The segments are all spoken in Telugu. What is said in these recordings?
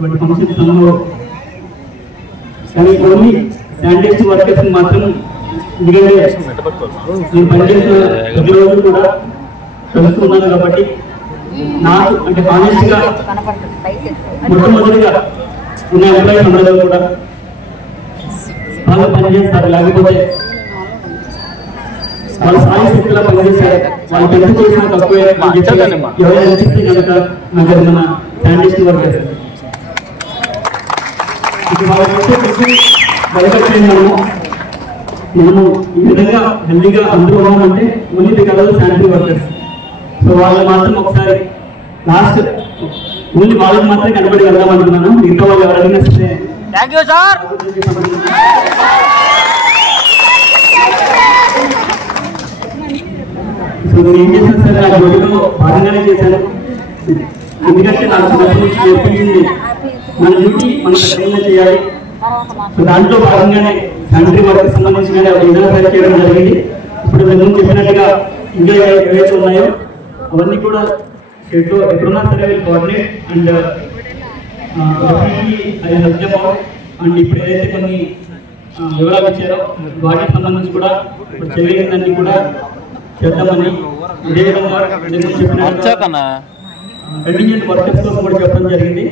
ఇటువంటి ఫంక్షన్స్ అన్నో కానీ ఓన్లీ శానిటేషన్ వర్కర్స్ మాత్రం ఎందుకంటే నేను పనిచేసిన ప్రతి రోజు కూడా తెలుసుకున్నాను కాబట్టి నాకు అంటే ఆనెస్ట్గా మొట్టమొదటిగా ఉన్న ఎంప్లాయీస్ అందరూ కూడా బాగా పనిచేస్తారు, లేకపోతే వాళ్ళ సాయి శక్తిలో పనిచేస్తారు, వాళ్ళు ఎంత చేసినా తక్కువే ఎవరైనా అనిపిస్తే కనుక నాకు మన శానిటేషన్ వర్కర్స్ మనము ఈ విధంగా హెల్దీగా అందరూ ఉన్నామంటే only colour sanitary workers. So వాళ్ళు మాత్రం ఒకసారి లాస్ట్ ఓన్లీ వాళ్ళకి మాత్రమే కనబడి వెళ్దాం అనుకున్నాను. మిగతా వాళ్ళు ఎవరైనా సరే సో నేను ఏం చేశాను సరే ఆ డ్యూటీలో భాగంగానే చేశాను. ఎందుకంటే నాకు చిన్నప్పటి నుంచి నేర్పించింది మన డ్యూటీ మనం ఖచ్చితంగా చేయాలి. సో దాంట్లో భాగంగానే శానిటరీ వర్క్ సంబంధించిన ఏదైనా సరే చేయడం జరిగింది. ఇప్పుడు నేను చెప్పినట్టుగా ఇంకా ఏవైతే ఉన్నాయో అవన్నీ కూడా షెడ్లో ఎప్పుడున్నా సరే వీళ్ళు కోఆర్డినేట్ అండ్ అది హెల్ప్ అవుట్. అండ్ ఇప్పుడు ఏదైతే కొన్ని వివరాలు ఇచ్చారో వాటికి సంబంధించి కూడా ఇప్పుడు చేయగలిగిందన్నీ కూడా చేద్దామని అదేవిధంగా చెప్పిన కంటింజెంట్ వర్కర్స్ కోసం కూడా చెప్పడం జరిగింది.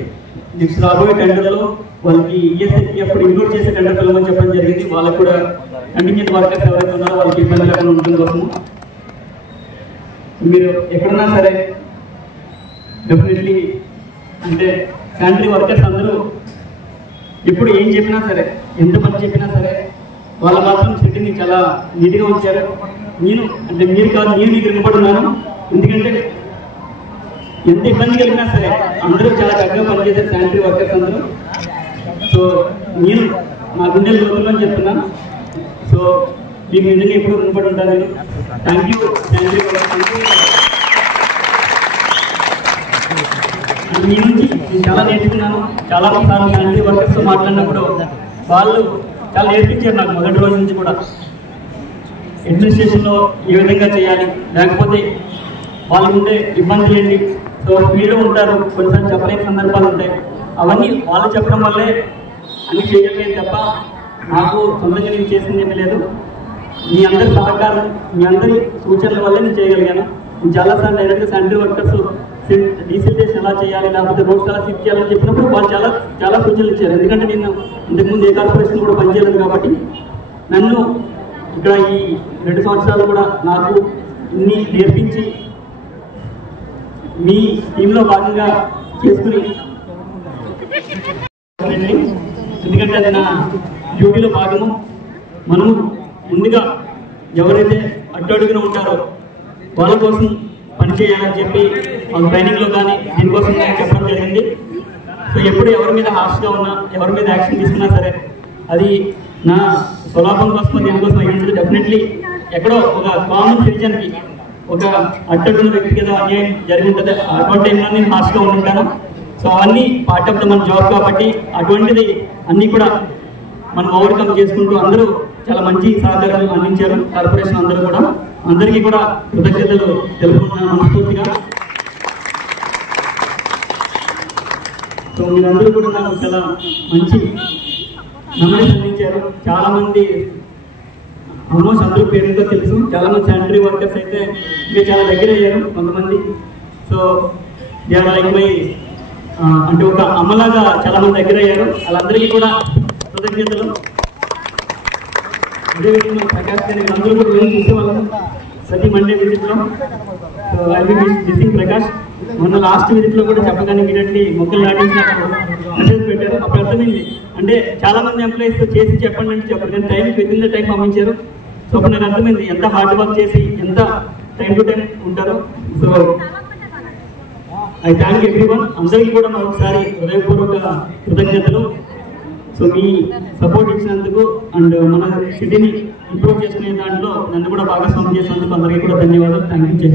నెక్స్ట్ రాబోయే టెండర్లో వాళ్ళకి ఈఎస్ఐకి అప్పుడు ఇంక్లూడ్ చేసే టెండర్ పిలవమని చెప్పడం జరిగింది. వాళ్ళకు కూడా కంటింజెంట్ వర్కర్స్ ఎవరైతే ఉన్నారో వాళ్ళకి ఇబ్బంది లేకుండా ఉండడం కోసం మీరు ఎక్కడున్నా సరే డెఫినెట్లీ అంటే శానిటరీ వర్కర్స్ అందరూ ఇప్పుడు ఏం చెప్పినా సరే ఎంత పని చెప్పినా సరే వాళ్ళు మాత్రం సిటీని చాలా నీట్గా ఉంచారు. నేను అంటే మీరు కాదు నేను మీకు వినపడున్నాను. ఎందుకంటే ఎంత ఇబ్బంది కలిగినా సరే అందరూ చాలా చక్కగా పనిచేశారు శానిటరీ వర్కర్స్ అందరూ. సో నేను నా గుండె లోతుల్లో చెప్తున్నాను. సో మీకు నిజంగా ఎప్పుడు వినపడి ఉంటాను నేను. Thank you sanitary workers. మీ నుంచి నేను చాలా నేర్చుకున్నాను. చాలా సార్లు శానిటరీ వర్కర్స్తో మాట్లాడినప్పుడు వాళ్ళు చాలా నేర్పించారు నాకు మొదటి రోజు నుంచి కూడా. అడ్మినిస్ట్రేషన్లో ఏ విధంగా చేయాలి, లేకపోతే వాళ్ళకు ఉండే ఇబ్బందులు ఏంటి. సో ఫీల్డ్ ఉంటారు, కొన్నిసార్లు చెప్పలేని సందర్భాలు ఉంటాయి. అవన్నీ వాళ్ళు చెప్పడం వల్లే అన్ని చేయగలిగేది తప్ప నాకు సొంతంగా నేను చేసింది ఏమీ లేదు. మీ అందరి సహకారం, మీ అందరి సూచనల వల్లే నేను చేయగలిగాను. నేను చాలాసార్లు డైరెక్ట్గా శానిటరీ వర్కర్స్ డీసిల్టేషన్ ఎలా చేయాలి, లేకపోతే రోడ్స్ ఎలా సిప్ చేయాలని చెప్పినప్పుడు వాళ్ళు చాలా సూచనలు ఇచ్చారు. ఎందుకంటే నేను ఇంతకుముందు ఏ కార్పొరేషన్ కూడా పనిచేయలేదు కాబట్టి నన్ను ఇక్కడ ఈ 2 సంవత్సరాలు కూడా నాకు ఇన్ని నేర్పించి మీ టీంలో భాగంగా చేసుకుని, ఎందుకంటే అది నా డ్యూటీలో భాగము. మనము ముందుగా ఎవరైతే అడ్డడుగున ఉంటారో వాళ్ళ కోసం పనిచేయాలని చెప్పి వాళ్ళ ట్రైనింగ్లో కానీ దీనికోసం నేను చెప్పడం జరిగింది. సో ఎప్పుడు ఎవరి మీద హార్ష్గా ఉన్నా, ఎవరి మీద యాక్షన్ తీసుకున్నా సరే అది నా స్వలాభం కోసం దీనికోసం అయ్యింది. డెఫినెట్లీ ఎక్కడో ఒక కామన్ సిటిజన్కి, ఒక అట్టడున్న వ్యక్తికి ఏదో అన్యాయం జరిగి ఉంటుంది, అటువంటి టైంలో నేను హార్ష్గా ఉంటాను. సో అవన్నీ పార్ట్ ఆఫ్ ద మన జాబ్ కాబట్టి అటువంటిది అన్నీ కూడా మనం ఓవర్కమ్ చేసుకుంటూ అందరూ చాలా మంచి సహకారాలు అందించారు. కార్పొరేషన్ అందరూ కూడా, అందరికీ కూడా కృతజ్ఞతలు తెలుపుకుంటున్నాను మనస్ఫూర్తిగా. సో మీరందరూ కూడా నాకు చాలా మంచి మెమరీస్ అందించారు. చాలామంది ఆల్మోస్ట్ అందరూ పేరుగా తెలుసు. చాలామంది శానిటరీ వర్కర్స్ అయితే ఇంకా చాలా దగ్గర అయ్యారు కొంతమంది. So they are like my అంటే ఒక అమ్మలాగా చాలామంది దగ్గర అయ్యారు. వాళ్ళందరికీ కూడా కృతజ్ఞతలు. అదేవిధంగా ప్రకాష్ గారి అందరూ కూడా మేము చూసేవాళ్ళం ప్రతి మండే విజిట్లో. So I will be missing Prakash. మొన్న లాస్ట్ విజిట్లో కూడా చెప్పగానే ఇమీడియట్లీ మొక్కలు నాటించినప్పుడు మెసేజ్ పెట్టారు. అప్పుడు అర్థమైంది అంటే చాలా మంది ఎంప్లాయీస్ చేసి చెప్పండి అంటే చెప్పండి, కానీ టైంకి విత్ ఇన్ ద టైం పంపించారు. సో అప్పుడు నాకు అర్థమైంది ఎంత హార్డ్ వర్క్ చేసి ఎంత టైం టు టైం ఉంటారో. So I thank everyone. అందరికీ కూడా మరొకసారి హృదయపూర్వక కృతజ్ఞతలు. సో మీ సపోర్ట్ ఇచ్చినందుకు అండ్ మన సిటీని ఇంప్రూవ్ చేసుకునే దాంట్లో నన్ను కూడా భాగస్వామ్యం చేసినందుకు అందరికీ కూడా ధన్యవాదాలు. Thank you.